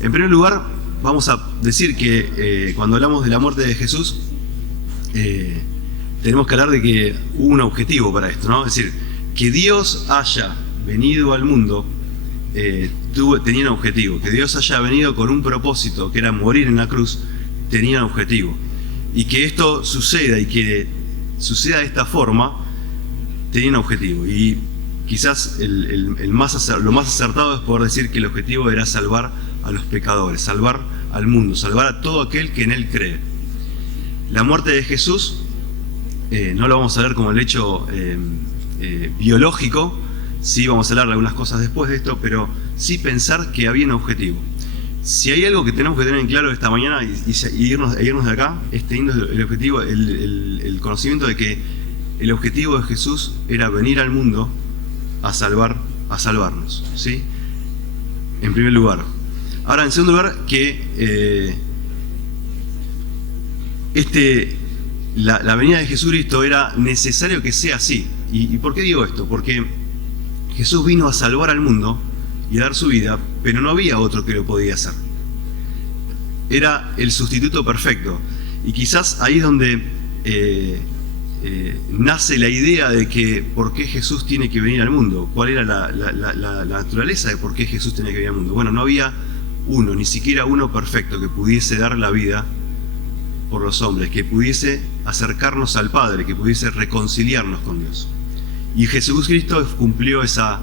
En primer lugar, vamos a decir que cuando hablamos de la muerte de Jesús, tenemos que hablar de que hubo un objetivo para esto, ¿no? Es decir, que Dios haya venido al mundo tenía un objetivo. Que Dios haya venido con un propósito, que era morir en la cruz, tenía un objetivo. Y que esto suceda y que suceda de esta forma, tenía un objetivo. Y quizás lo más acertado es poder decir que el objetivo era salvar a los pecadores, salvar al mundo, salvar a todo aquel que en él cree. La muerte de Jesús no lo vamos a ver como el hecho biológico, sí vamos a hablar de algunas cosas después de esto, pero sí pensar que había un objetivo. Si hay algo que tenemos que tener en claro esta mañana y irnos de acá, es teniendo el objetivo, el conocimiento de que el objetivo de Jesús era venir al mundo a salvarnos, ¿sí? En primer lugar. Ahora, en segundo lugar, que la venida de Jesucristo era necesario que sea así. ¿Y por qué digo esto? Porque Jesús vino a salvar al mundo y a dar su vida, pero no había otro que lo podía hacer. Era el sustituto perfecto. Y quizás ahí es donde nace la idea de que por qué Jesús tiene que venir al mundo. ¿Cuál era la naturaleza de por qué Jesús tenía que venir al mundo? Bueno, no había uno, ni siquiera uno perfecto que pudiese dar la vida por los hombres, que pudiese acercarnos al Padre, que pudiese reconciliarnos con Dios. Y Jesucristo cumplió esa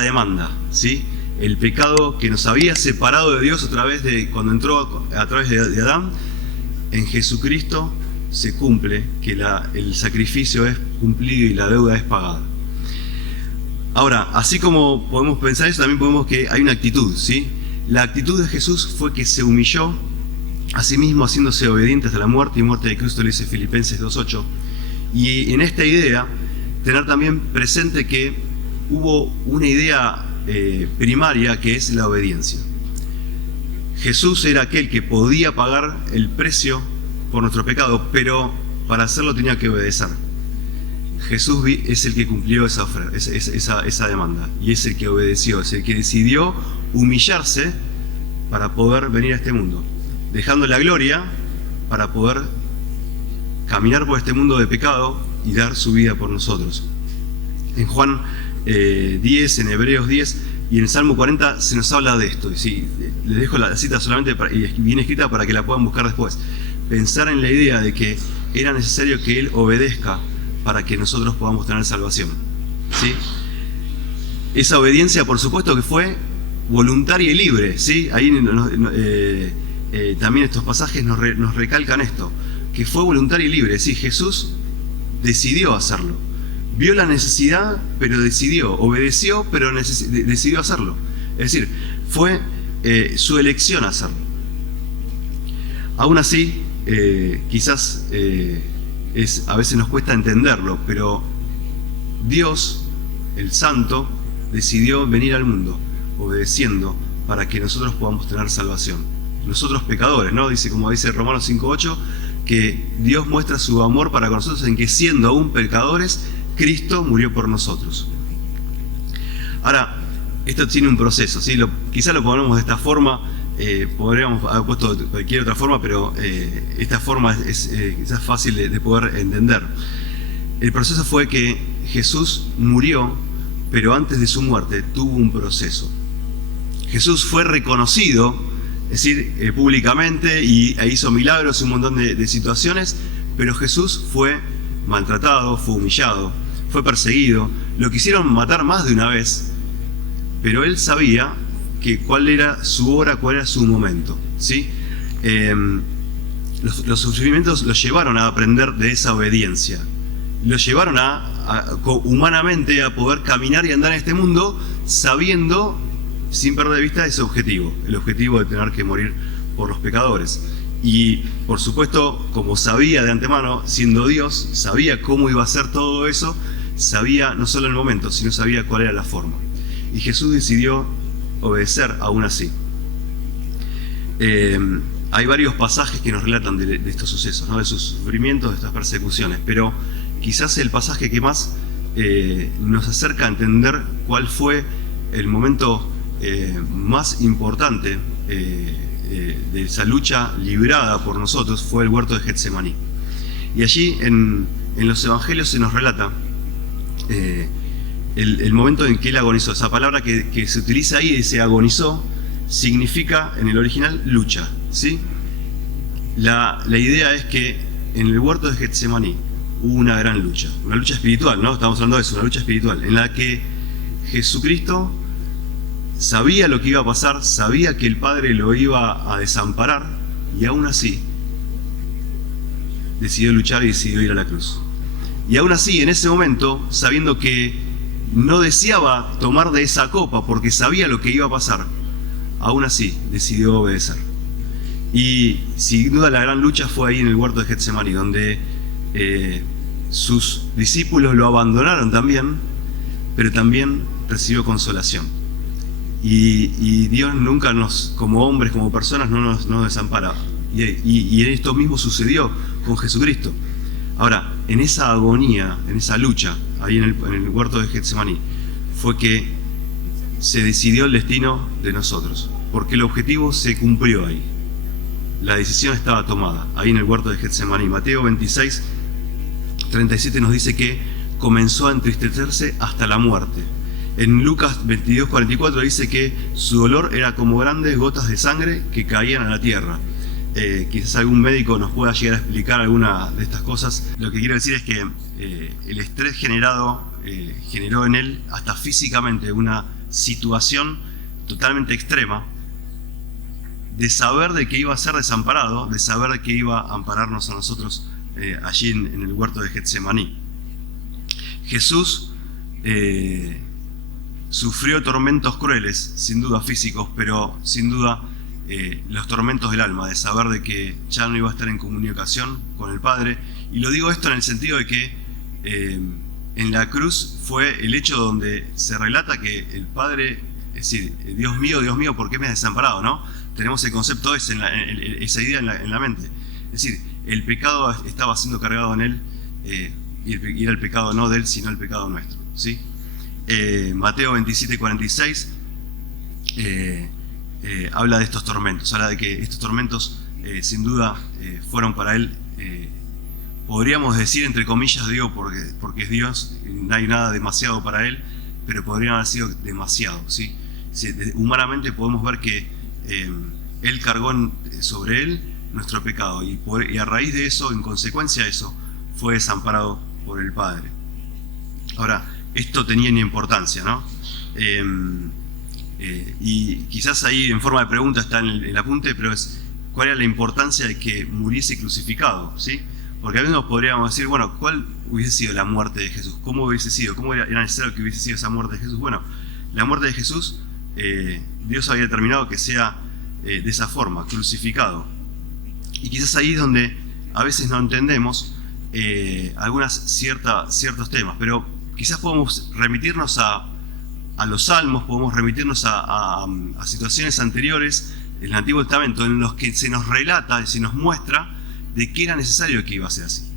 demanda, ¿sí? El pecado que nos había separado de Dios cuando entró a través de Adán, en Jesucristo se cumple, que el sacrificio es cumplido y la deuda es pagada. Ahora, así como podemos pensar eso, también podemos que hay una actitud, ¿sí? La actitud de Jesús fue que se humilló a sí mismo, haciéndose obediente hasta la muerte y muerte de Cristo, lo dice Filipenses 2:8. Y en esta idea, tener también presente que hubo una idea primaria, que es la obediencia. Jesús era aquel que podía pagar el precio por nuestro pecado, pero para hacerlo tenía que obedecer. Jesús es el que cumplió esa demanda, y es el que obedeció, es el que decidió humillarse para poder venir a este mundo, dejando la gloria para poder caminar por este mundo de pecado y dar su vida por nosotros. En Juan 10, en Hebreos 10 y en el Salmo 40 se nos habla de esto. Sí, les dejo la cita solamente y bien escrita para que la puedan buscar después. Pensar en la idea de que era necesario que Él obedezca para que nosotros podamos tener salvación, ¿sí? Esa obediencia, por supuesto, que fue voluntaria y libre, ¿sí? Ahí también estos pasajes nos recalcan esto, que fue voluntaria y libre, ¿sí? Jesús decidió hacerlo. Vio la necesidad, pero decidió. Obedeció, pero decidió hacerlo. Es decir, fue su elección hacerlo. Aún así, quizás a veces nos cuesta entenderlo, pero Dios, el Santo, decidió venir al mundo obedeciendo para que nosotros podamos tener salvación. Nosotros pecadores, ¿no? Como dice Romanos 5:8, que Dios muestra su amor para con nosotros en que, siendo aún pecadores, Cristo murió por nosotros. Ahora, esto tiene un proceso, ¿sí? Quizá lo ponemos de esta forma, podríamos haber puesto de cualquier otra forma, pero esta forma es quizás fácil de poder entender. El proceso fue que Jesús murió, pero antes de su muerte tuvo un proceso. Jesús fue reconocido, es decir, públicamente, e hizo milagros, un montón de situaciones, pero Jesús fue maltratado, fue humillado, fue perseguido, lo quisieron matar más de una vez, pero él sabía cuál era su hora, cuál era su momento, ¿sí? Los sufrimientos los llevaron a aprender de esa obediencia, los llevaron humanamente a poder caminar y andar en este mundo sabiendo, sin perder de vista ese objetivo, el objetivo de tener que morir por los pecadores. Y por supuesto, como sabía de antemano, siendo Dios, sabía cómo iba a ser todo eso, sabía no solo el momento, sino sabía cuál era la forma. Y Jesús decidió obedecer aún así. Hay varios pasajes que nos relatan de estos sucesos, ¿no? De sus sufrimientos, de estas persecuciones, pero quizás el pasaje que más nos acerca a entender cuál fue el momento más importante de esa lucha librada por nosotros fue el huerto de Getsemaní. Y allí en los evangelios se nos relata el momento en que él agonizó. Esa palabra que se utiliza ahí, ese agonizó, significa en el original lucha, ¿sí? La idea es que en el huerto de Getsemaní hubo una gran lucha, una lucha espiritual, ¿no? Estamos hablando de eso, una lucha espiritual, en la que Jesucristo sabía lo que iba a pasar, sabía que el Padre lo iba a desamparar, y aún así decidió luchar y decidió ir a la cruz. Y aún así, en ese momento, sabiendo que no deseaba tomar de esa copa porque sabía lo que iba a pasar, aún así decidió obedecer. Y sin duda la gran lucha fue ahí en el huerto de Getsemaní, donde sus discípulos lo abandonaron también, pero también recibió consolación. Y Dios nunca como hombres, como personas, no nos desampara. Y esto mismo sucedió con Jesucristo. Ahora, en esa agonía, en esa lucha, ahí en el huerto de Getsemaní, fue que se decidió el destino de nosotros, porque el objetivo se cumplió ahí. La decisión estaba tomada, ahí en el huerto de Getsemaní. Mateo 26, 37 nos dice que comenzó a entristecerse hasta la muerte. En Lucas 22, 44 dice que su dolor era como grandes gotas de sangre que caían a la tierra. Quizás algún médico nos pueda llegar a explicar alguna de estas cosas. Lo que quiero decir es que el estrés generó en él hasta físicamente una situación totalmente extrema de saber de que iba a ser desamparado, de saber de que iba a ampararnos a nosotros allí en el huerto de Getsemaní. Jesús sufrió tormentos crueles, sin duda físicos, pero sin duda los tormentos del alma, de saber de que ya no iba a estar en comunicación con el Padre. Y lo digo esto en el sentido de que en la cruz fue el hecho donde se relata que el Padre, es decir, Dios mío, ¿por qué me has desamparado?, ¿no? Tenemos el concepto esa idea en la mente. Es decir, el pecado estaba siendo cargado en él, y era el pecado no de él, sino el pecado nuestro, ¿sí? Mateo 27, 46 habla de estos tormentos, habla de que estos tormentos sin duda fueron para él, podríamos decir entre comillas, digo porque es Dios, no hay nada demasiado para él, pero podrían haber sido demasiado, ¿sí? Humanamente podemos ver que él cargó sobre él nuestro pecado, y a raíz de eso, en consecuencia de eso, fue desamparado por el Padre. Ahora, esto tenía una importancia, ¿no? Y quizás ahí en forma de pregunta está en el apunte, pero es ¿cuál era la importancia de que muriese crucificado?, ¿sí? Porque algunos podríamos decir, bueno, ¿cuál hubiese sido la muerte de Jesús? ¿Cómo hubiese sido? ¿Cómo era necesario que hubiese sido esa muerte de Jesús? Bueno, la muerte de Jesús, Dios había determinado que sea de esa forma, crucificado. Y quizás ahí es donde a veces no entendemos ciertos temas, pero quizás podemos remitirnos a los salmos, podemos remitirnos a situaciones anteriores en el Antiguo Testamento en los que se nos relata, se nos muestra de que era necesario que iba a ser así.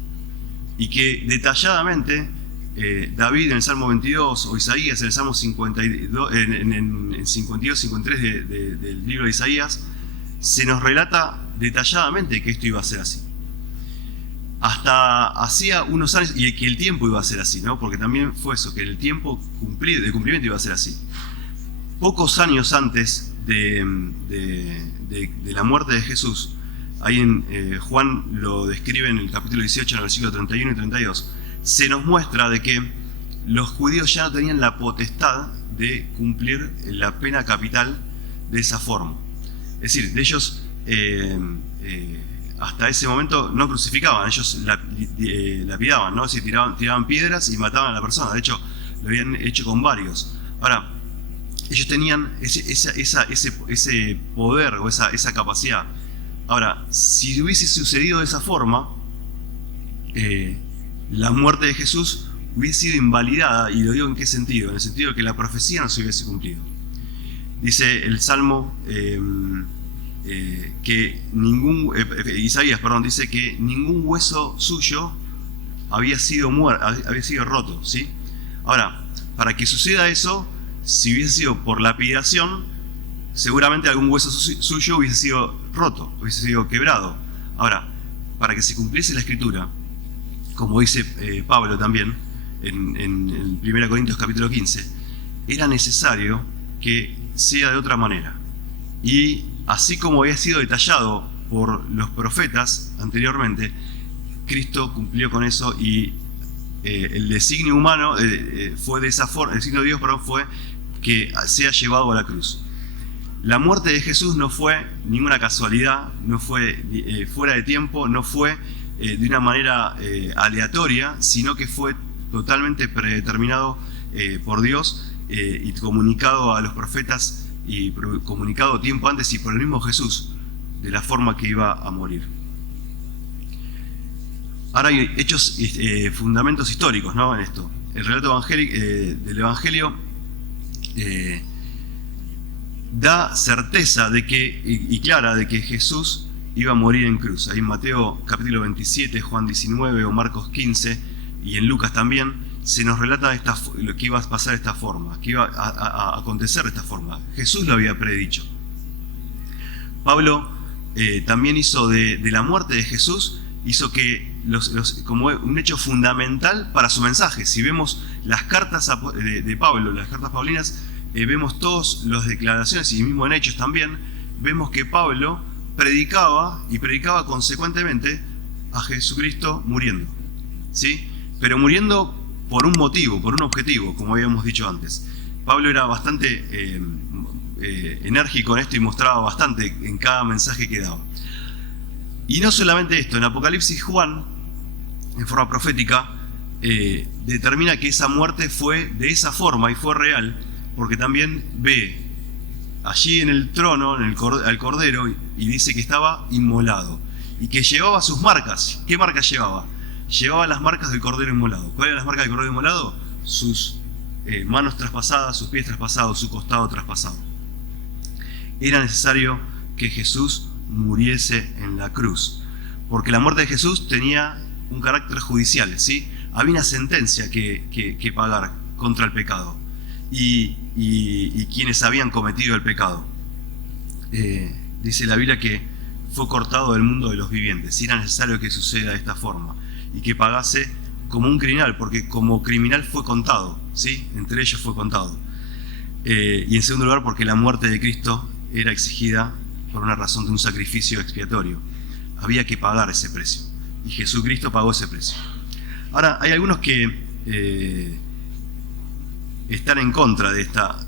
Y que detalladamente David en el Salmo 22 o Isaías en el Salmo 52, en 52, 53 del libro de Isaías, se nos relata detalladamente que esto iba a ser así. Hasta hacía unos años, y que el tiempo iba a ser así, ¿no? Porque también fue eso, que el tiempo de cumplimiento iba a ser así. Pocos años antes de la muerte de Jesús, ahí en Juan lo describe en el capítulo 18, en el versículo 31 y 32, se nos muestra de que los judíos ya no tenían la potestad de cumplir la pena capital de esa forma. Es decir, de ellos hasta ese momento no crucificaban, ellos lapidaban, ¿no? Es decir, tiraban piedras y mataban a la persona. De hecho, lo habían hecho con varios. Ahora, ellos tenían ese poder o esa capacidad. Ahora, si hubiese sucedido de esa forma, la muerte de Jesús hubiese sido invalidada. Y lo digo en qué sentido: en el sentido de que la profecía no se hubiese cumplido. Dice el Salmo Isaías, dice que ningún hueso suyo había sido roto, ¿sí? Ahora, para que suceda eso, si hubiese sido por lapidación, seguramente algún hueso suyo hubiese sido roto, hubiese sido quebrado. Ahora, para que se cumpliese la Escritura, como dice Pablo también en 1 Corintios capítulo 15, era necesario que sea de otra manera. Y así como había sido detallado por los profetas anteriormente, Cristo cumplió con eso, y el designio humano fue de esa forma, el designio de Dios, fue que sea llevado a la cruz. La muerte de Jesús no fue ninguna casualidad, no fue fuera de tiempo, no fue de una manera aleatoria, sino que fue totalmente predeterminado por Dios y comunicado a los profetas y comunicado tiempo antes y por el mismo Jesús de la forma que iba a morir. Ahora hay hechos, fundamentos históricos, ¿no?, en esto. El relato del Evangelio da certeza de que, y clara de que Jesús iba a morir en cruz. Ahí en Mateo capítulo 27, Juan 19 o Marcos 15 y en Lucas también se nos relata lo que iba a pasar de esta forma, que iba a acontecer de esta forma. Jesús lo había predicho. Pablo también hizo de la muerte de Jesús, hizo que como un hecho fundamental para su mensaje. Si vemos las cartas de Pablo, las cartas paulinas, vemos todas las declaraciones, y mismo en Hechos también, vemos que Pablo predicaba consecuentemente a Jesucristo muriendo, ¿sí? Pero muriendo por un motivo, por un objetivo, como habíamos dicho antes. Pablo era bastante enérgico en esto y mostraba bastante en cada mensaje que daba. Y no solamente esto, en Apocalipsis Juan, en forma profética, determina que esa muerte fue de esa forma y fue real, porque también ve allí en el trono al Cordero y dice que estaba inmolado y que llevaba sus marcas. ¿Qué marcas llevaba? Llevaba las marcas del Cordero inmolado. ¿Cuáles eran las marcas del Cordero inmolado? Sus manos traspasadas, sus pies traspasados, su costado traspasado. Era necesario que Jesús muriese en la cruz, porque la muerte de Jesús tenía un carácter judicial, ¿sí? Había una sentencia que pagar contra el pecado y quienes habían cometido el pecado. Dice la Biblia que fue cortado del mundo de los vivientes, y era necesario que suceda de esta forma y que pagase como un criminal, porque como criminal fue contado, ¿sí? Entre ellos fue contado. Y en segundo lugar, porque la muerte de Cristo era exigida por una razón de un sacrificio expiatorio. Había que pagar ese precio, y Jesucristo pagó ese precio. Ahora, hay algunos que están en contra de esta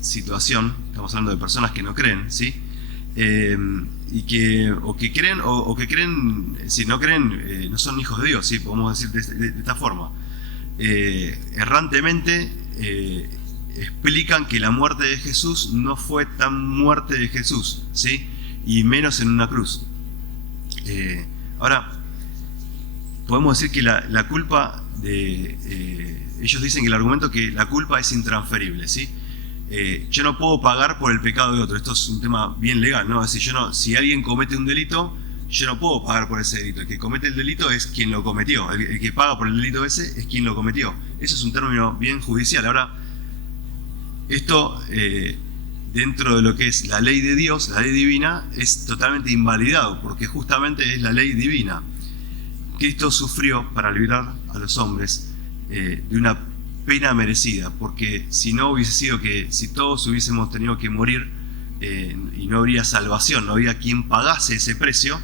situación. Estamos hablando de personas que no creen, ¿sí? Y que creen, si no creen, no son hijos de Dios, ¿sí? Podemos decir de esta forma. Errantemente explican que la muerte de Jesús no fue tan muerte de Jesús, ¿sí? Y menos en una cruz. Ahora, podemos decir que la culpa ellos dicen que el argumento que la culpa es intransferible, ¿sí? Yo no puedo pagar por el pecado de otro. Esto es un tema bien legal, ¿no? Es decir, si alguien comete un delito, yo no puedo pagar por ese delito. El que comete el delito es quien lo cometió. El que paga por el delito ese es quien lo cometió. Eso es un término bien judicial. Ahora, esto dentro de lo que es la ley de Dios, la ley divina, es totalmente invalidado, porque justamente es la ley divina. Cristo sufrió para librar a los hombres de una pena merecida, porque si no hubiese sido si todos hubiésemos tenido que morir y no habría salvación, no habría quien pagase ese precio,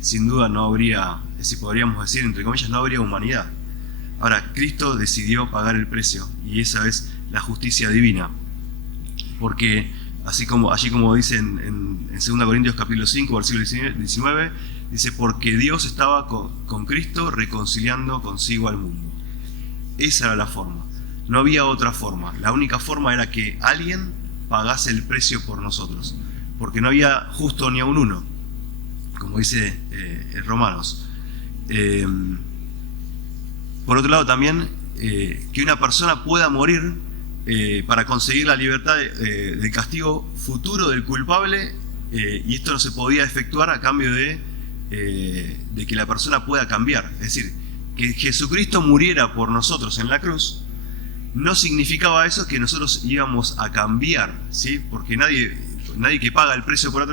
sin duda no habría, si podríamos decir entre comillas, no habría humanidad. Ahora, Cristo decidió pagar el precio, y esa es la justicia divina, porque allí como dice en 2 Corintios capítulo 5, versículo 19, dice: porque Dios estaba con Cristo reconciliando consigo al mundo. Esa era la forma, no había otra forma. La única forma era que alguien pagase el precio por nosotros, porque no había justo ni aun uno, como dice Romanos. Por otro lado también, que una persona pueda morir para conseguir la libertad del castigo futuro del culpable, y esto no se podía efectuar a cambio de que la persona pueda cambiar. Es decir, que Jesucristo muriera por nosotros en la cruz no significaba eso que nosotros íbamos a cambiar, ¿sí? Porque nadie que paga el precio por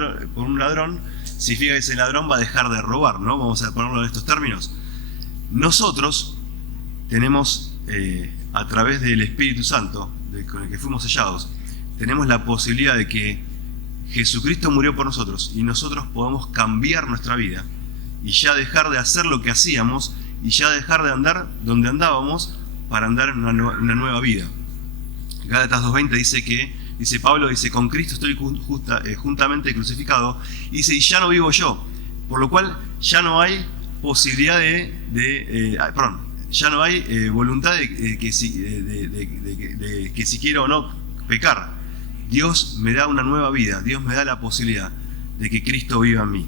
un ladrón significa que ese ladrón va a dejar de robar, ¿no? Vamos a ponerlo en estos términos. Nosotros tenemos, a través del Espíritu Santo, con el que fuimos sellados, tenemos la posibilidad de que Jesucristo murió por nosotros y nosotros podemos cambiar nuestra vida y ya dejar de hacer lo que hacíamos y ya dejar de andar donde andábamos para andar en una nueva vida. Gálatas 2:20 dice Pablo, con Cristo estoy juntamente crucificado, y dice, y ya no vivo yo, por lo cual ya no hay posibilidad ya no hay voluntad de que si quiero o no pecar. Dios me da una nueva vida, Dios me da la posibilidad de que Cristo viva en mí.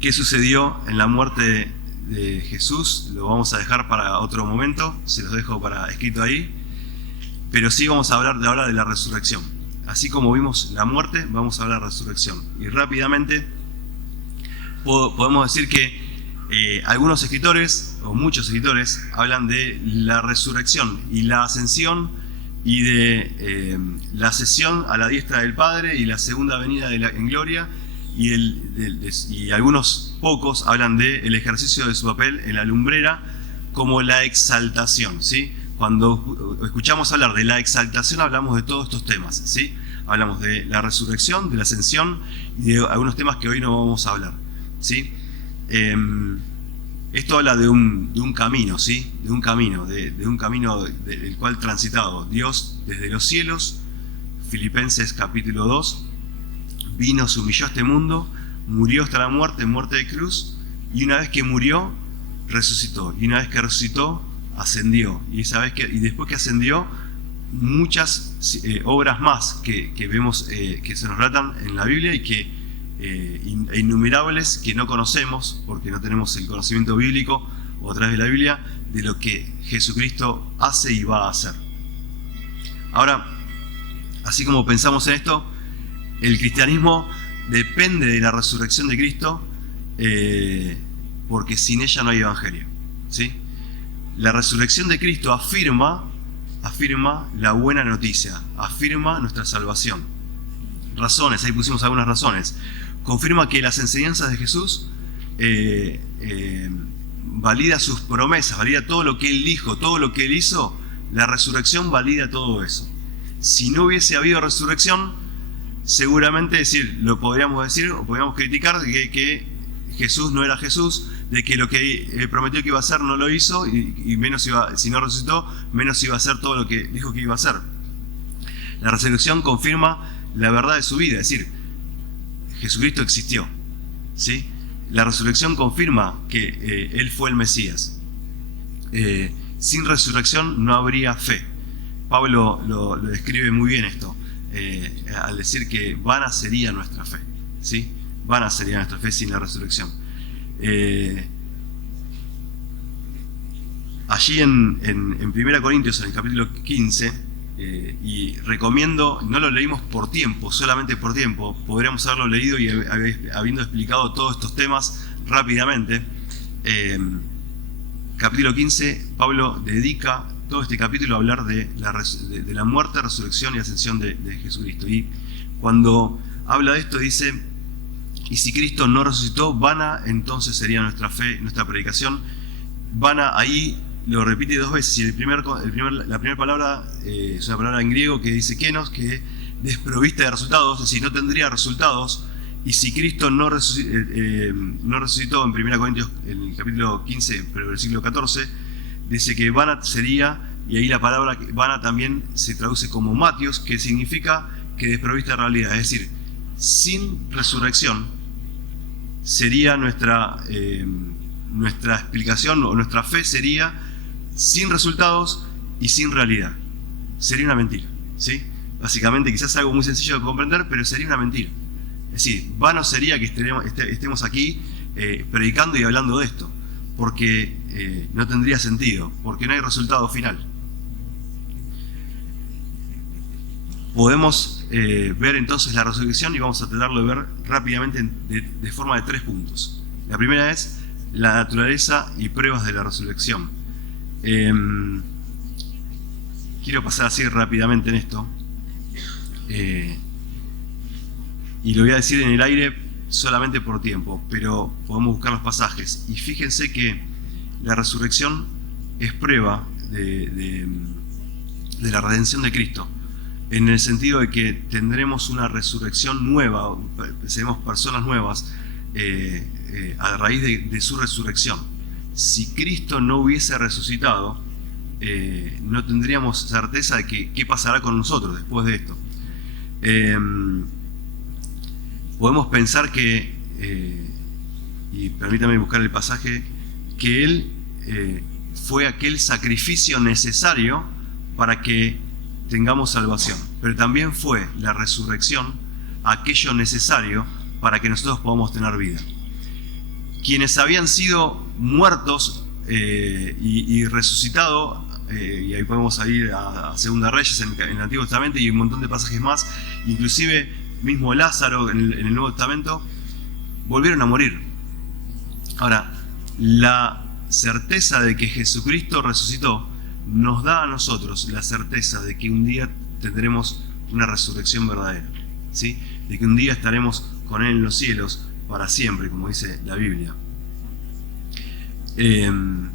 ¿Qué sucedió en la muerte de Jesús? Lo vamos a dejar para otro momento, se los dejo escrito ahí, pero sí vamos a hablar de ahora de la resurrección. Así como vimos la muerte, vamos a hablar de la resurrección. Y rápidamente podemos decir que algunos escritores, o muchos escritores, hablan de la resurrección y la ascensión y de la ascensión a la diestra del Padre y la segunda venida en gloria, y algunos pocos hablan del ejercicio de su papel en la lumbrera como la exaltación, ¿sí? Cuando escuchamos hablar de la exaltación hablamos de todos estos temas, ¿sí? Hablamos de la resurrección, de la ascensión y de algunos temas que hoy no vamos a hablar, ¿sí? Esto habla de un camino, ¿sí? De un camino del cual transitado Dios desde los cielos. Filipenses capítulo 2, vino, se humilló a este mundo, murió hasta la muerte de cruz, y una vez que murió, resucitó, y una vez que resucitó, ascendió, y después que ascendió, muchas obras más que vemos que se nos relatan en la Biblia y que innumerables que no conocemos porque no tenemos el conocimiento bíblico o a través de la Biblia de lo que Jesucristo hace y va a hacer. Ahora, así como pensamos en esto, el cristianismo depende de la resurrección de Cristo, porque sin ella no hay evangelio, ¿sí? La resurrección de Cristo afirma la buena noticia, afirma nuestra salvación. Razones, ahí pusimos algunas razones. Confirma que las enseñanzas de Jesús valida sus promesas, valida todo lo que Él dijo, todo lo que Él hizo. La resurrección valida todo eso. Si no hubiese habido resurrección, seguramente lo podríamos decir o podríamos criticar de que Jesús no era Jesús, de que lo que prometió que iba a hacer no lo hizo, y menos si no resucitó, menos iba a hacer todo lo que dijo que iba a hacer. La resurrección confirma la verdad de su vida, es decir, Jesucristo existió, ¿sí? La resurrección confirma que Él fue el Mesías. Sin resurrección no habría fe. Pablo lo describe muy bien esto, al decir que vana sería nuestra fe, ¿sí? Vana sería nuestra fe sin la resurrección. Allí en 1 Corintios, en el capítulo 15, y recomiendo, no lo leímos por tiempo, solamente por tiempo, podríamos haberlo leído y habiendo explicado todos estos temas rápidamente. Capítulo 15, Pablo dedica todo este capítulo a hablar de la muerte, resurrección y ascensión de Jesucristo. Y cuando habla de esto dice, y si Cristo no resucitó, vana entonces sería nuestra fe, nuestra predicación. Vana, ahí lo repite dos veces, y la primera palabra es una palabra en griego que dice kenos, que desprovista de resultados, es decir, no tendría resultados. Y si Cristo no resucitó en 1 Corintios, en el capítulo 15, pero el versículo 14, dice que vana sería, y ahí la palabra vana también se traduce como matios, que significa que desprovista de realidad, es decir, sin resurrección sería nuestra explicación, o nuestra fe sería sin resultados y sin realidad. Sería una mentira, ¿sí? Básicamente, quizás algo muy sencillo de comprender, pero sería una mentira. Es decir, vano sería que estemos aquí predicando y hablando de esto, porque no tendría sentido, porque no hay resultado final. Podemos ver entonces la resurrección, y vamos a tratarlo de ver rápidamente de forma de 3 puntos. La primera es la naturaleza y pruebas de la resurrección. quiero pasar así rápidamente en esto. Y lo voy a decir en el aire solamente por tiempo, pero podemos buscar los pasajes. Y fíjense que la resurrección es prueba de la redención de Cristo, en el sentido de que tendremos una resurrección nueva, seremos personas nuevas a raíz de su resurrección. Si Cristo no hubiese resucitado, no tendríamos certeza de qué pasará con nosotros después de esto. Podemos pensar que, y permítame buscar el pasaje, que Él fue aquel sacrificio necesario para que tengamos salvación, pero también fue la resurrección aquello necesario para que nosotros podamos tener vida. Quienes habían sido muertos y resucitado, y ahí podemos ir a Segunda Reyes en el Antiguo Testamento y un montón de pasajes más, inclusive mismo Lázaro en el Nuevo Testamento, volvieron a morir. Ahora, la certeza de que Jesucristo resucitó nos da a nosotros la certeza de que un día tendremos una resurrección verdadera, ¿sí? De que un día estaremos con Él en los cielos para siempre, como dice la Biblia. El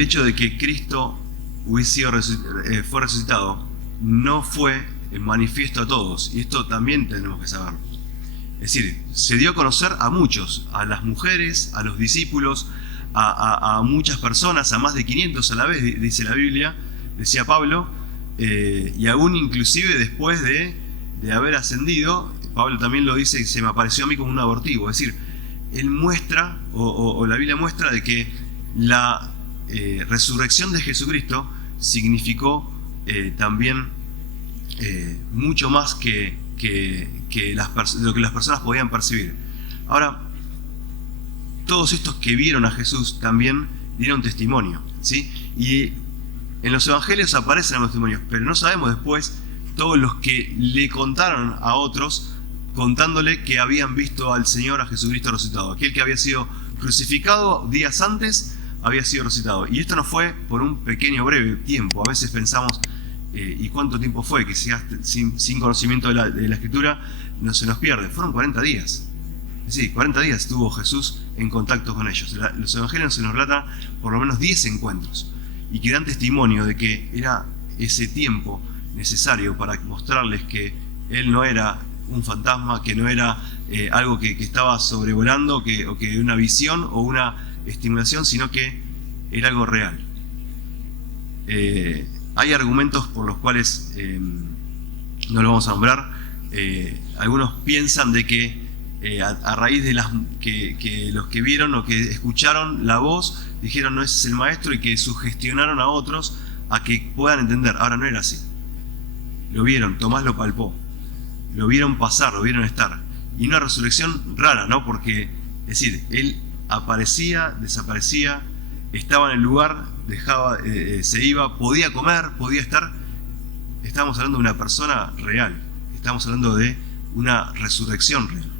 hecho de que Cristo fue resucitado no fue manifiesto a todos, y esto también tenemos que saberlo. Es decir, se dio a conocer a muchos, a las mujeres, a los discípulos, a muchas personas, a más de 500 a la vez, dice la Biblia, decía Pablo, y aún inclusive después de haber ascendido, Pablo también lo dice, se me apareció a mí como un abortivo. Es decir, él muestra, o la Biblia muestra, de que la resurrección de Jesucristo significó también mucho más que lo que las personas podían percibir. Ahora, todos estos que vieron a Jesús también dieron testimonio, ¿sí? Y en los evangelios aparecen los testimonios, pero no sabemos después todos los que le contaron a otros, contándole que habían visto al Señor, a Jesucristo resucitado. Aquel que había sido crucificado días antes había sido resucitado. Y esto no fue por un pequeño breve tiempo. A veces pensamos, ¿y cuánto tiempo fue? Que sin conocimiento de la Escritura no se nos pierde. Fueron 40 días. Sí, 40 días estuvo Jesús en contacto con ellos. Los evangelios se nos relatan por lo menos 10 encuentros, y que dan testimonio de que era ese tiempo necesario para mostrarles que Él no era un fantasma, que no era algo que estaba sobrevolando, o que una visión o una estimulación, sino que era algo real. Hay argumentos por los cuales no lo vamos a nombrar. Algunos piensan de que a raíz de que los que vieron o que escucharon la voz dijeron, no, ese es el maestro, y que sugestionaron a otros a que puedan entender. Ahora, no era así. Lo vieron, Tomás lo palpó, lo vieron pasar, lo vieron estar. Y una resurrección rara, ¿no? Porque, es decir, él aparecía, desaparecía, estaba en el lugar, se iba, podía comer, podía estar. Estamos hablando de una persona real, estamos hablando de una resurrección real.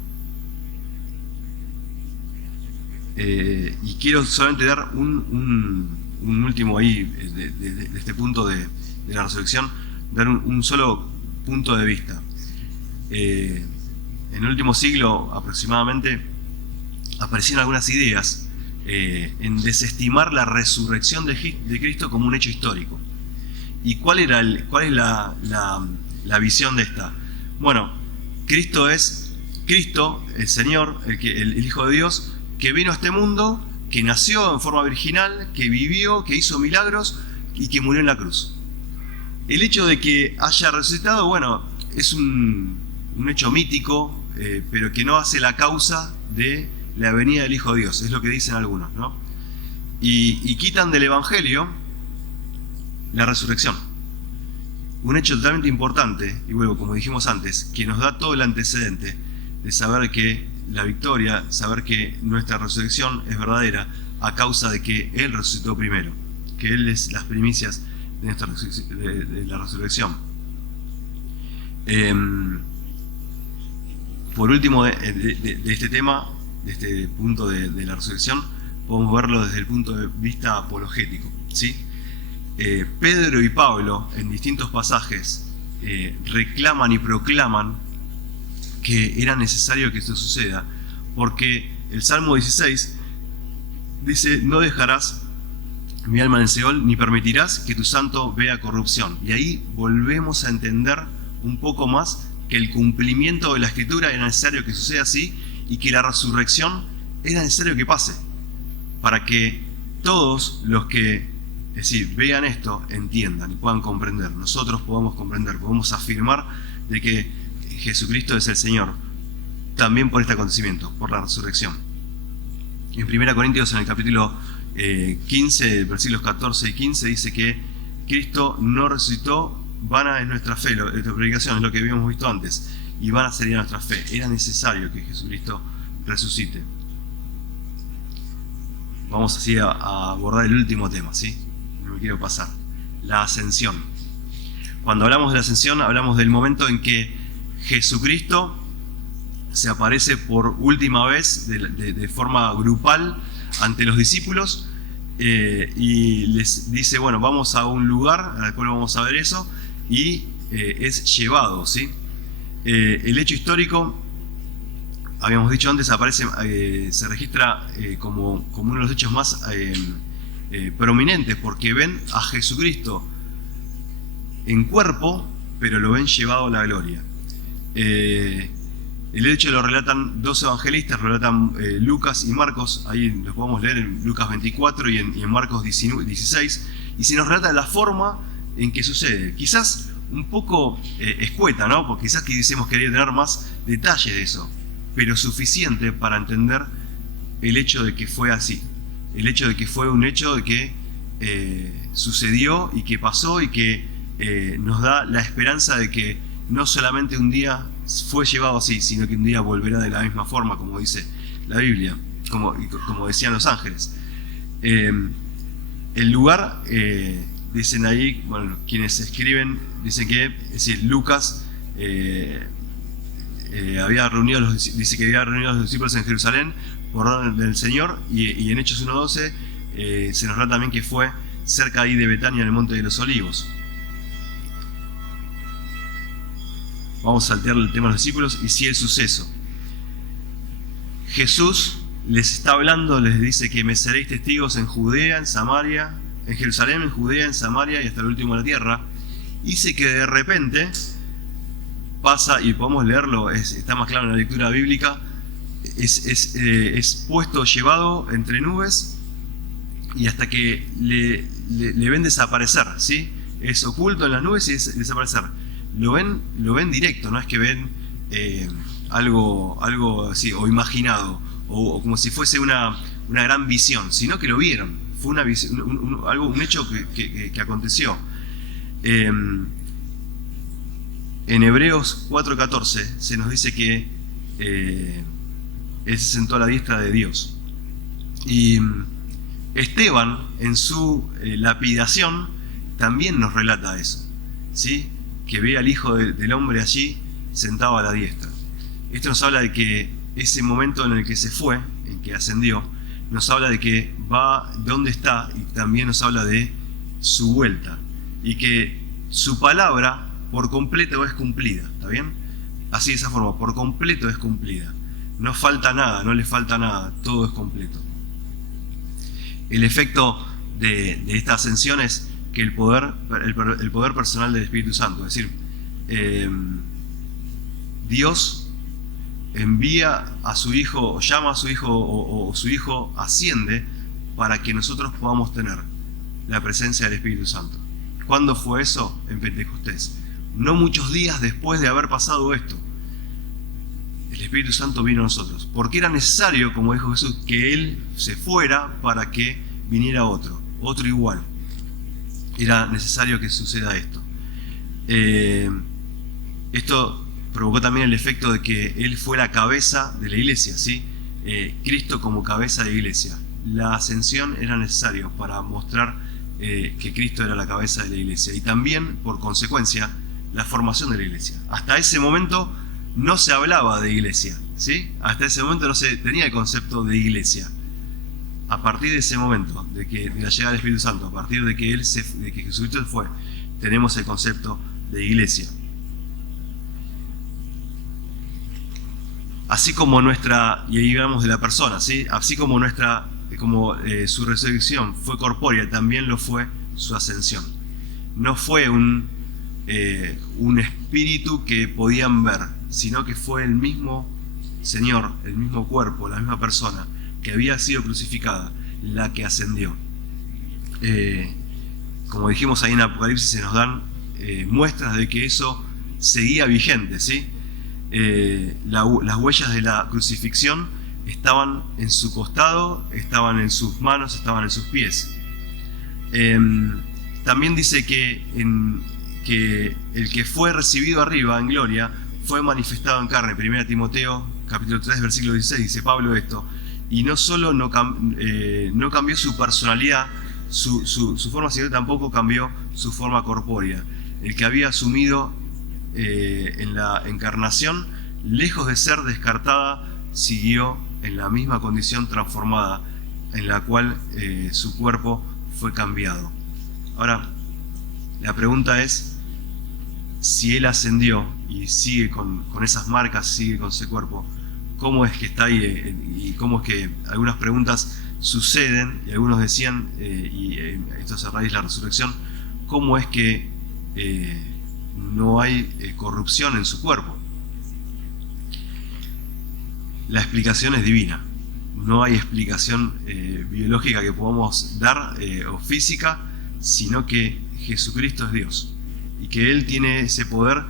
Y quiero solamente dar un último ahí de este punto de la resurrección, dar un solo punto de vista. En el último siglo aproximadamente aparecieron algunas ideas en desestimar la resurrección de Cristo como un hecho histórico. ¿Y cuál es la visión de esta? Bueno, Cristo es Cristo, el Señor, el Hijo de Dios, que vino a este mundo, que nació en forma virginal, que vivió, que hizo milagros y que murió en la cruz. El hecho de que haya resucitado, bueno, es un hecho mítico, pero que no hace la causa de la venida del Hijo de Dios, es lo que dicen algunos, ¿no? Y quitan del Evangelio la resurrección. Un hecho totalmente importante, y luego, como dijimos antes, que nos da todo el antecedente de saber que la victoria, saber que nuestra resurrección es verdadera a causa de que Él resucitó primero, que Él es las primicias de la resurrección. Por último, de este tema, de este punto de la resurrección, podemos verlo desde el punto de vista apologético, ¿sí? Pedro y Pablo en distintos pasajes reclaman y proclaman que era necesario que esto suceda, porque el Salmo 16 dice: no dejarás mi alma en el Seol, ni permitirás que tu santo vea corrupción. Y ahí volvemos a entender un poco más que el cumplimiento de la Escritura era necesario que suceda así, y que la resurrección era necesario que pase, para que todos los que, es decir, vean esto, entiendan y puedan comprender. Nosotros podamos comprender, podemos afirmar de que Jesucristo es el Señor, también por este acontecimiento, por la resurrección. En 1 Corintios, en el capítulo 15, versículos 14 y 15, dice que Cristo no resucitó, vana es nuestra fe, nuestra predicación, es lo que habíamos visto antes, y vana sería nuestra fe. Era necesario que Jesucristo resucite. Vamos así a abordar el último tema, ¿sí? No me quiero pasar. La ascensión. Cuando hablamos de la ascensión, hablamos del momento en que Jesucristo se aparece por última vez de forma grupal ante los discípulos, y les dice: bueno, vamos a un lugar al cual vamos a ver eso, y es llevado, ¿sí? El hecho histórico, habíamos dicho antes, aparece, se registra como uno de los hechos más prominentes, porque ven a Jesucristo en cuerpo, pero lo ven llevado a la gloria. El hecho lo relatan dos evangelistas, relatan Lucas y Marcos. Ahí los podemos leer en Lucas 24 y en Marcos 16, y se nos relata la forma en que sucede. Quizás un poco escueta, ¿no? Porque quizás quisiéramos querer tener más detalles de eso, pero suficiente para entender el hecho de que fue así, el hecho de que fue un hecho de que sucedió y que pasó, y que nos da la esperanza de que no solamente un día fue llevado así, sino que un día volverá de la misma forma, como dice la Biblia, como decían los ángeles. El lugar, dicen ahí, bueno, quienes escriben, dicen que, es decir, Lucas había reunido dice que había reunido a los discípulos en Jerusalén por orden del Señor, y en Hechos 1:12 se nos relata también que fue cerca ahí de Betania, en el Monte de los Olivos. Vamos a saltear el tema de los discípulos y sí el suceso. Jesús les está hablando, les dice que me seréis testigos en Judea, en Samaria, en Jerusalén, en Judea, en Samaria y hasta el último de la tierra. Dice que de repente pasa, y podemos leerlo, está más claro en la lectura bíblica, es puesto, llevado entre nubes, y hasta que le ven desaparecer, ¿sí? Es oculto en las nubes y es desaparecer. Lo ven directo, no es que ven algo así, o imaginado, o como si fuese una gran visión, sino que lo vieron. Fue una visión, un hecho que aconteció. En Hebreos 4:14 se nos dice que él se sentó a la diestra de Dios. Y Esteban, en su lapidación, también nos relata eso, ¿sí? Que ve al Hijo del Hombre allí sentado a la diestra. Esto nos habla de que ese momento en el que se fue, en que ascendió, nos habla de que va donde está, y también nos habla de su vuelta, y que su palabra por completo es cumplida, ¿está bien? Así, de esa forma, por completo es cumplida. No falta nada, no le falta nada, todo es completo. El efecto de esta ascensión es que el poder personal del Espíritu Santo, es decir, Dios envía a su Hijo, o llama a su Hijo, o su Hijo asciende para que nosotros podamos tener la presencia del Espíritu Santo. ¿Cuándo fue eso? En Pentecostés. No muchos días después de haber pasado esto, el Espíritu Santo vino a nosotros, porque era necesario, como dijo Jesús, que Él se fuera para que viniera otro igual. Era necesario que suceda esto. Esto provocó también el efecto de que Él fue la cabeza de la iglesia, ¿sí? Cristo como cabeza de la iglesia. La ascensión era necesario para mostrar que Cristo era la cabeza de la iglesia, y también, por consecuencia, la formación de la iglesia. Hasta ese momento no se hablaba de iglesia, ¿sí? Hasta ese momento no se tenía el concepto de iglesia. a partir de ese momento, de la llegada del Espíritu Santo, a partir de que Jesucristo se fue, tenemos el concepto de iglesia. Así como nuestra, y ahí hablamos de la persona, ¿sí? Así como su resurrección fue corpórea, también lo fue su ascensión. No fue un espíritu que podían ver, sino que fue el mismo Señor, el mismo cuerpo, la misma persona que había sido crucificada, la que ascendió. Como dijimos ahí en Apocalipsis, se nos dan muestras de que eso seguía vigente, ¿sí? Las huellas de la crucifixión estaban en su costado, estaban en sus manos, estaban en sus pies. También dice que el que fue recibido arriba en gloria fue manifestado en carne. 1 Timoteo capítulo 3 versículo 16 dice Pablo esto, y no solo no cambió su personalidad, su forma, sino tampoco cambió su forma corpórea. El que había asumido en la encarnación, lejos de ser descartada, siguió en la misma condición transformada en la cual su cuerpo fue cambiado. Ahora, la pregunta es, si él ascendió y sigue con esas marcas, sigue con ese cuerpo, ¿cómo es que está ahí? Y cómo es que algunas preguntas suceden, y algunos decían, y esto es a raíz de la resurrección, ¿cómo es que no hay corrupción en su cuerpo? La explicación es divina. No hay explicación biológica que podamos dar o física, sino que Jesucristo es Dios y que Él tiene ese poder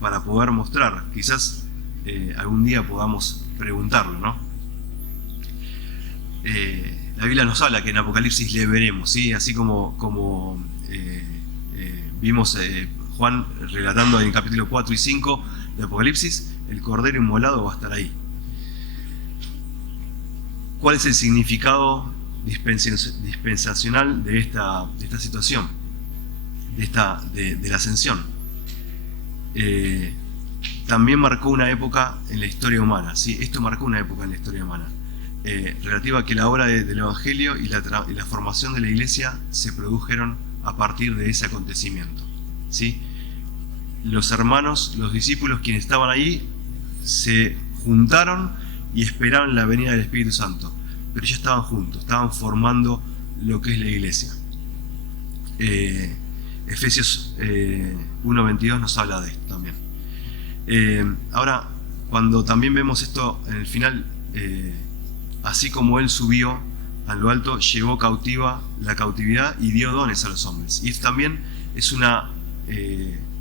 para poder mostrar. Quizás algún día podamos preguntarlo, ¿no? La Biblia nos habla que en Apocalipsis le veremos, ¿sí? Así como vimos Juan relatando en el capítulo 4 y 5 de Apocalipsis, el Cordero inmolado va a estar ahí. ¿Cuál es el significado dispensacional de esta situación, de la ascensión? También marcó una época en la historia humana, ¿sí? Esto marcó una época en la historia humana, relativa a que la obra del Evangelio y la formación de la iglesia se produjeron a partir de ese acontecimiento, ¿sí? Los hermanos, los discípulos, quienes estaban ahí, se juntaron y esperaban la venida del Espíritu Santo, pero ya estaban juntos, estaban formando lo que es la iglesia. Efesios 1:22 nos habla de esto también. Ahora, cuando también vemos esto en el final, así como Él subió a lo alto, llevó cautiva la cautividad y dio dones a los hombres. Y esto también es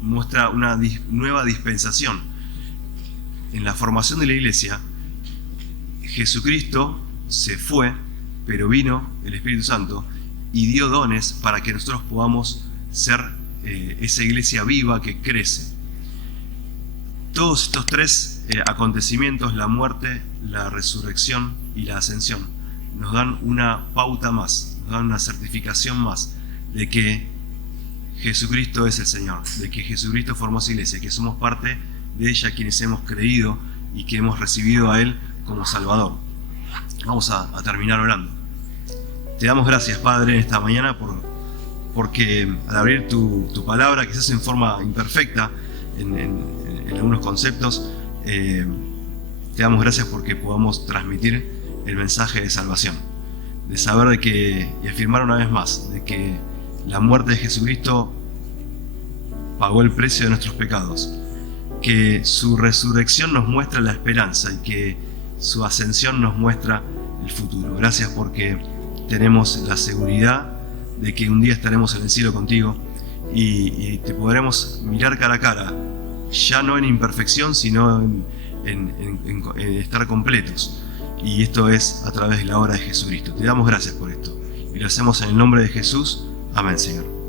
muestra una nueva dispensación. En la formación de la iglesia, Jesucristo se fue, pero vino el Espíritu Santo y dio dones para que nosotros podamos ser esa iglesia viva que crece. Todos estos tres acontecimientos, la muerte, la resurrección y la ascensión, nos dan una pauta más, nos dan una certificación más de que Jesucristo es el Señor, de que Jesucristo formó esa iglesia, que somos parte de ella quienes hemos creído y que hemos recibido a Él como Salvador. Vamos a terminar orando. Te damos gracias, Padre, en esta mañana porque al abrir tu palabra, quizás en forma imperfecta en algunos conceptos, te damos gracias porque podamos transmitir el mensaje de salvación, de saber y afirmar una vez más de que la muerte de Jesucristo pagó el precio de nuestros pecados, que su resurrección nos muestra la esperanza y que su ascensión nos muestra el futuro. Gracias porque tenemos la seguridad de que un día estaremos en el cielo contigo y te podremos mirar cara a cara, ya no en imperfección, sino en estar completos. Y esto es a través de la obra de Jesucristo. Te damos gracias por esto y lo hacemos en el nombre de Jesús. Amén, Señor.